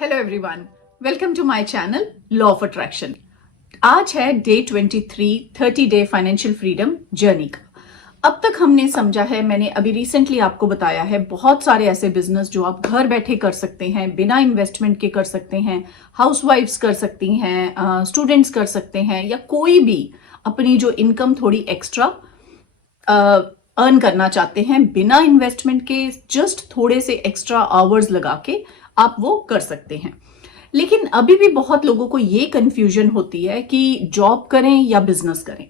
Hello everyone, welcome to my channel law of attraction. आज है day 23 30 day financial freedom journey का। अब तक हमने समझा है, मैंने अभी रिसेंटली आपको बताया है, बहुत सारे ऐसे बिजनेस जो आप घर बैठे कर सकते हैं, बिना इन्वेस्टमेंट के कर सकते हैं, हाउसवाइफ्स कर सकती हैं, स्टूडेंट्स कर सकते हैं, या कोई भी अपनी जो इनकम थोड़ी एक्स्ट्रा अर्न करना चाहते हैं बिना इन्वेस्टमेंट के, जस्ट थोड़े से एक्स्ट्रा आवर्स लगा के आप वो कर सकते हैं। लेकिन अभी भी बहुत लोगों को ये कंफ्यूजन होती है कि जॉब करें या बिजनेस करें,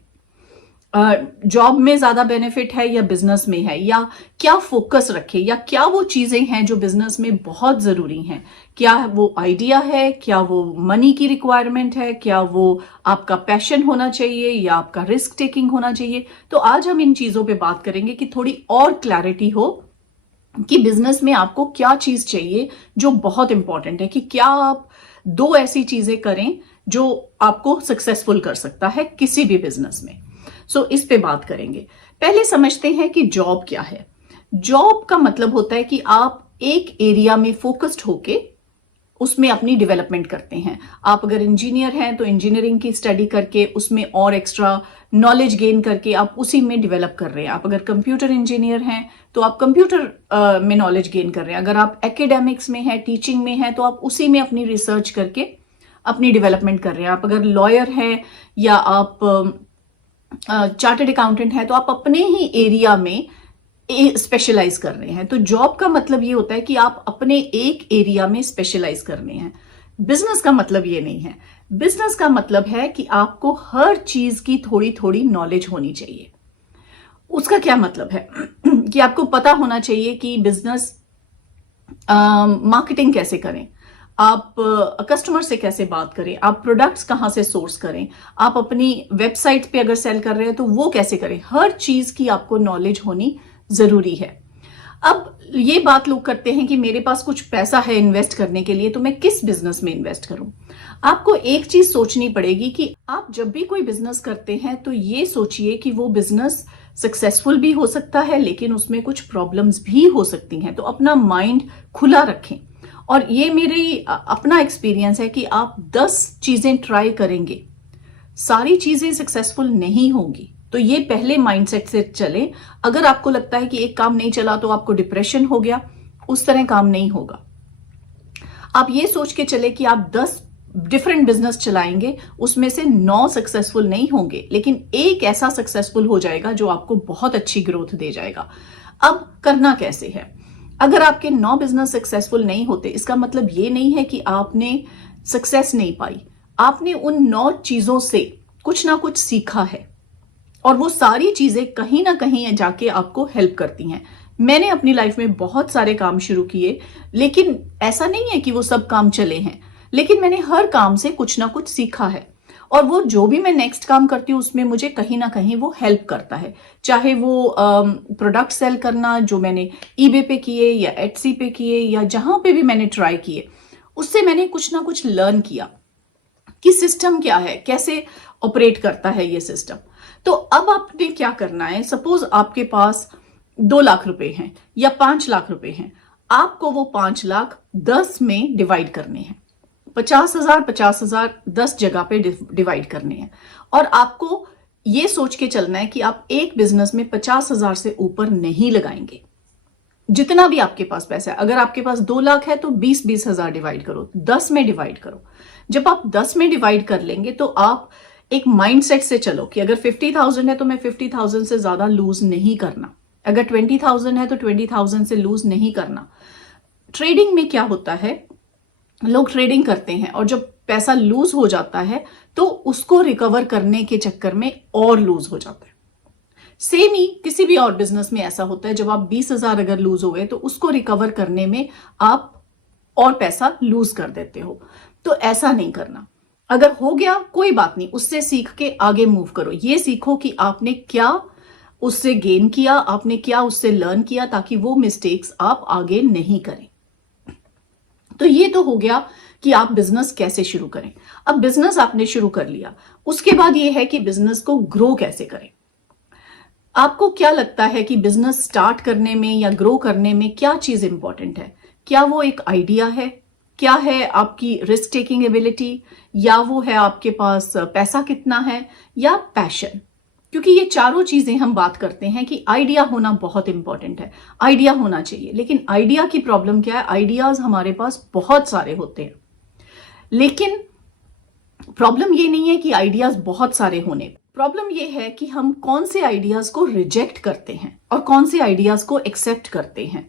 जॉब में ज्यादा बेनिफिट है या बिजनेस में है, या क्या फोकस रखें, या क्या वो चीजें हैं जो बिजनेस में बहुत जरूरी हैं, क्या वो आइडिया है, क्या वो मनी की रिक्वायरमेंट है, क्या वो आपका पैशन होना चाहिए या आपका रिस्क टेकिंग होना चाहिए। तो आज हम इन चीजों पे बात करेंगे कि थोड़ी और क्लैरिटी हो कि बिजनेस में आपको क्या चीज चाहिए जो बहुत इंपॉर्टेंट है, कि क्या आप दो ऐसी चीजें करें जो आपको सक्सेसफुल कर सकता है किसी भी बिजनेस में। सो इस पे बात करेंगे। पहले समझते हैं कि जॉब क्या है। जॉब का मतलब होता है कि आप एक एरिया में फोकस्ड होके उसमें अपनी डेवलपमेंट करते हैं। आप अगर इंजीनियर हैं तो इंजीनियरिंग की स्टडी करके उसमें और एक्स्ट्रा नॉलेज गेन करके आप उसी में डेवलप कर रहे हैं। आप अगर कंप्यूटर इंजीनियर हैं तो आप कंप्यूटर में नॉलेज गेन कर रहे हैं। अगर आप एकेडमिक्स में हैं, टीचिंग में हैं, तो आप उसी में अपनी रिसर्च करके अपनी डेवलपमेंट कर रहे हैं। आप अगर लॉयर हैं या आप चार्टर्ड अकाउंटेंट हैं तो आप अपने ही एरिया में स्पेशलाइज कर रहे हैं। तो जॉब का मतलब ये होता है कि आप अपने एक एरिया में स्पेशलाइज करने हैं। बिजनेस का मतलब ये नहीं है। बिजनेस का मतलब है कि आपको हर चीज की थोड़ी थोड़ी नॉलेज होनी चाहिए। उसका क्या मतलब है कि आपको पता होना चाहिए कि बिजनेस मार्केटिंग कैसे करें, आप कस्टमर से कैसे बात करें, आप प्रोडक्ट्स कहां से सोर्स करें, आप अपनी वेबसाइट पे अगर सेल कर रहे हैं तो वो कैसे करें। हर चीज की आपको नॉलेज होनी जरूरी है। अब ये बात लोग करते हैं कि मेरे पास कुछ पैसा है इन्वेस्ट करने के लिए, तो मैं किस बिजनेस में इन्वेस्ट करूं। आपको एक चीज सोचनी पड़ेगी कि आप जब भी कोई बिजनेस करते हैं तो ये सोचिए कि वो बिजनेस सक्सेसफुल भी हो सकता है, लेकिन उसमें कुछ प्रॉब्लम्स भी हो सकती हैं। तो अपना माइंड खुला रखें। और ये मेरी अपना एक्सपीरियंस है कि आप 10 चीजें ट्राई करेंगे, सारी चीजें सक्सेसफुल नहीं होंगी। तो ये पहले माइंडसेट से चले। अगर आपको लगता है कि एक काम नहीं चला तो आपको डिप्रेशन हो गया, उस तरह काम नहीं होगा। आप ये सोच के चले कि आप 10 डिफरेंट बिजनेस चलाएंगे, उसमें से 9 सक्सेसफुल नहीं होंगे, लेकिन एक ऐसा सक्सेसफुल हो जाएगा जो आपको बहुत अच्छी ग्रोथ दे जाएगा। अब करना कैसे है। अगर आपके 9 बिजनेस सक्सेसफुल नहीं होते, इसका मतलब ये नहीं है कि आपने सक्सेस नहीं पाई। आपने उन 9 चीजों से कुछ ना कुछ सीखा है, और वो सारी चीजें कहीं ना कहीं जाके आपको हेल्प करती हैं। मैंने अपनी लाइफ में बहुत सारे काम शुरू किए, लेकिन ऐसा नहीं है कि वो सब काम चले हैं, लेकिन मैंने हर काम से कुछ ना कुछ सीखा है, और वो जो भी मैं नेक्स्ट काम करती हूँ उसमें मुझे कहीं ना कहीं वो हेल्प करता है। चाहे वो प्रोडक्ट सेल करना जो मैंने ईबे पे किए या एटसी पे किए या जहां पे भी मैंने ट्राई किए, उससे मैंने कुछ ना कुछ लर्न किया कि सिस्टम क्या है, कैसे ऑपरेट करता है ये सिस्टम। तो अब आपने क्या करना है। सपोज आपके पास 2 लाख रुपए हैं या 5 लाख रुपए हैं, आपको वो 5 लाख 10 में डिवाइड करने हैं। 50,000 50,000 10 जगह पे डिवाइड करने हैं, और आपको ये सोच के चलना है कि आप एक बिजनेस में 50,000 से ऊपर नहीं लगाएंगे। जितना भी आपके पास पैसा है, अगर आपके पास 2 लाख है तो 20,000 डिवाइड करो, 10 में डिवाइड करो। जब आप 10 में डिवाइड कर लेंगे तो आप एक माइंडसेट से चलो कि अगर 50,000 है तो मैं 50,000 से ज्यादा लूज नहीं करना, अगर 20,000 है तो 20,000 से लूज नहीं करना। ट्रेडिंग में क्या होता है, लोग ट्रेडिंग करते हैं और जब पैसा लूज हो जाता है तो उसको रिकवर करने के चक्कर में और लूज हो जाता है। सेम ही किसी भी और बिजनेस में ऐसा होता है, जब आप 20,000 अगर लूज हो गए तो उसको रिकवर करने में आप और पैसा लूज कर देते हो। तो ऐसा नहीं करना। अगर हो गया कोई बात नहीं, उससे सीख के आगे मूव करो। ये सीखो कि आपने क्या उससे गेन किया, आपने क्या उससे लर्न किया, ताकि वो मिस्टेक्स आप आगे नहीं करें। तो ये तो हो गया कि आप बिजनेस कैसे शुरू करें। अब बिजनेस आपने शुरू कर लिया, उसके बाद ये है कि बिजनेस को ग्रो कैसे करें। आपको क्या लगता है कि बिजनेस स्टार्ट करने में या ग्रो करने में क्या चीज इंपॉर्टेंट है। क्या वो एक आइडिया है, क्या है आपकी रिस्क टेकिंग एबिलिटी, या वो है आपके पास पैसा कितना है, या पैशन। क्योंकि ये चारों चीजें हम बात करते हैं कि आइडिया होना बहुत इंपॉर्टेंट है, आइडिया होना चाहिए। लेकिन आइडिया की प्रॉब्लम क्या है, आइडियाज हमारे पास बहुत सारे होते हैं, लेकिन प्रॉब्लम ये नहीं है कि आइडियाज बहुत सारे होने, प्रॉब्लम ये है कि हम कौन से आइडियाज को रिजेक्ट करते हैं और कौन से आइडियाज को एक्सेप्ट करते हैं।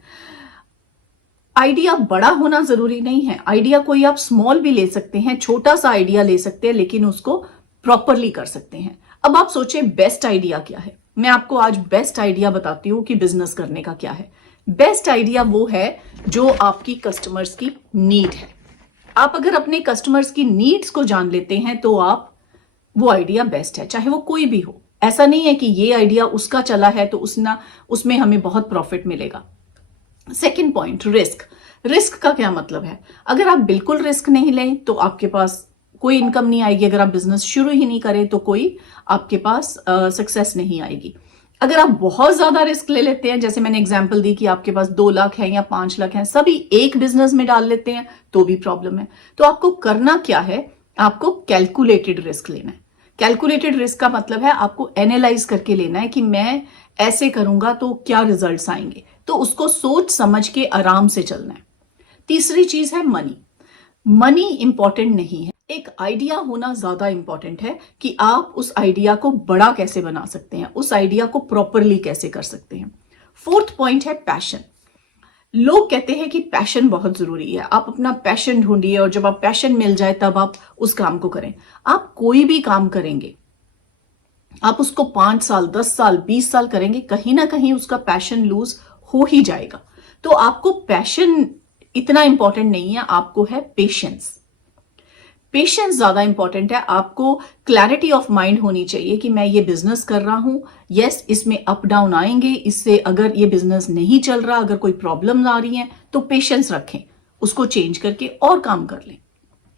आइडिया बड़ा होना जरूरी नहीं है, आइडिया कोई आप स्मॉल भी ले सकते हैं, छोटा सा आइडिया ले सकते हैं, लेकिन उसको प्रॉपरली कर सकते हैं। अब आप सोचें बेस्ट आइडिया क्या है। मैं आपको आज बेस्ट आइडिया बताती हूं कि बिजनेस करने का क्या है। बेस्ट आइडिया वो है जो आपकी कस्टमर्स की नीड है। आप अगर अपने कस्टमर्स की नीड्स को जान लेते हैं तो आप वो आइडिया बेस्ट है, चाहे वो कोई भी हो। ऐसा नहीं है कि ये आइडिया उसका चला है तो उसमें हमें बहुत प्रॉफिट मिलेगा। Second point, risk. रिस्क का क्या मतलब है, अगर आप बिल्कुल रिस्क नहीं लें तो आपके पास कोई इनकम नहीं आएगी। अगर आप बिजनेस शुरू ही नहीं करें तो कोई आपके पास सक्सेस नहीं आएगी। अगर आप बहुत ज्यादा रिस्क ले लेते हैं, जैसे मैंने एग्जांपल दी कि आपके पास 2 लाख है या 5 लाख है, सभी एक बिजनेस में डाल लेते हैं तो भी प्रॉब्लम है। तो आपको करना क्या है, आपको कैलकुलेटेड रिस्क लेना है। कैलकुलेटेड रिस्क का मतलब है आपको एनालाइज करके लेना है कि मैं ऐसे करूंगा तो क्या रिजल्ट्स आएंगे, तो उसको सोच समझ के आराम से चलना है। तीसरी चीज है मनी। मनी इंपॉर्टेंट नहीं है, एक आइडिया होना ज्यादा इंपॉर्टेंट है कि आप उस आइडिया को बड़ा कैसे बना सकते हैं, उस आइडिया को प्रॉपरली कैसे कर सकते हैं। फोर्थ पॉइंट है पैशन। लोग कहते हैं कि पैशन बहुत जरूरी है, आप अपना पैशन ढूंढिए और जब आप पैशन मिल जाए तब आप उस काम को करें। आप कोई भी काम करेंगे, आप उसको 5 साल 10 साल 20 साल करेंगे, कहीं ना कहीं उसका पैशन लूज हो ही जाएगा। तो आपको पैशन इतना इंपॉर्टेंट नहीं है, आपको है पेशेंस। पेशेंस ज्यादा इंपॉर्टेंट है। आपको क्लैरिटी ऑफ माइंड होनी चाहिए कि मैं ये बिजनेस कर रहा हूं, यस इसमें अप डाउन आएंगे, इससे अगर ये बिजनेस नहीं चल रहा, अगर कोई प्रॉब्लम आ रही है तो पेशेंस रखें, उसको चेंज करके और काम कर लें।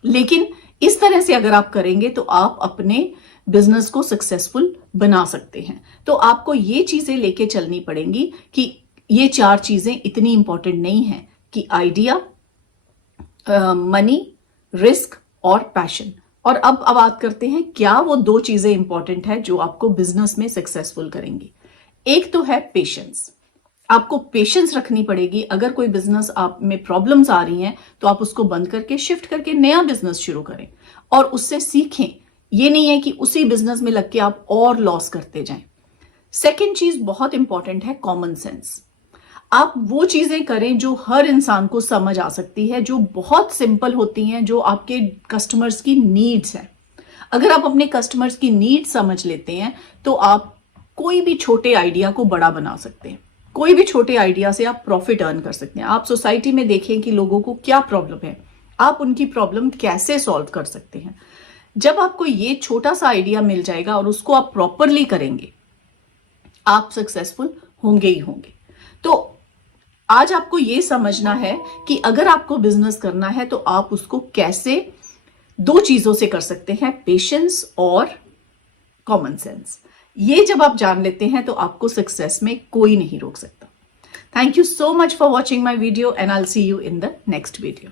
लेकिन इस तरह से अगर आप करेंगे तो आप अपने बिजनेस को सक्सेसफुल बना सकते हैं। तो आपको ये चीजें लेके चलनी पड़ेंगी कि ये 4 चीजें इतनी इंपॉर्टेंट नहीं है कि आइडिया, मनी, रिस्क और पैशन। और अब बात करते हैं क्या वो 2 चीजें इंपॉर्टेंट है जो आपको बिजनेस में सक्सेसफुल करेंगी। एक तो है पेशेंस। आपको पेशेंस रखनी पड़ेगी। अगर कोई बिजनेस आप में प्रॉब्लम्स आ रही हैं तो आप उसको बंद करके शिफ्ट करके नया बिजनेस शुरू करें और उससे सीखें। ये नहीं है कि उसी बिजनेस में लग के आप और लॉस करते जाएं। सेकेंड चीज बहुत इंपॉर्टेंट है, कॉमन सेंस। आप वो चीजें करें जो हर इंसान को समझ आ सकती है, जो बहुत सिंपल होती हैं, जो आपके कस्टमर्स की नीड्स हैं। अगर आप अपने कस्टमर्स की नीड्स समझ लेते हैं तो आप कोई भी छोटे आइडिया को बड़ा बना सकते हैं। कोई भी छोटे आइडिया से आप प्रॉफिट अर्न कर सकते हैं। आप सोसाइटी में देखें कि लोगों को क्या प्रॉब्लम है, आप उनकी प्रॉब्लम कैसे सॉल्व कर सकते हैं। जब आपको ये छोटा सा आइडिया मिल जाएगा और उसको आप प्रॉपरली करेंगे, आप सक्सेसफुल होंगे ही होंगे। तो आज आपको ये समझना है कि अगर आपको बिजनेस करना है तो आप उसको कैसे 2 चीजों से कर सकते हैं, पेशेंस और कॉमन सेंस। ये जब आप जान लेते हैं तो आपको सक्सेस में कोई नहीं रोक सकता। Thank you so much for watching my video and I'll see you in the next video.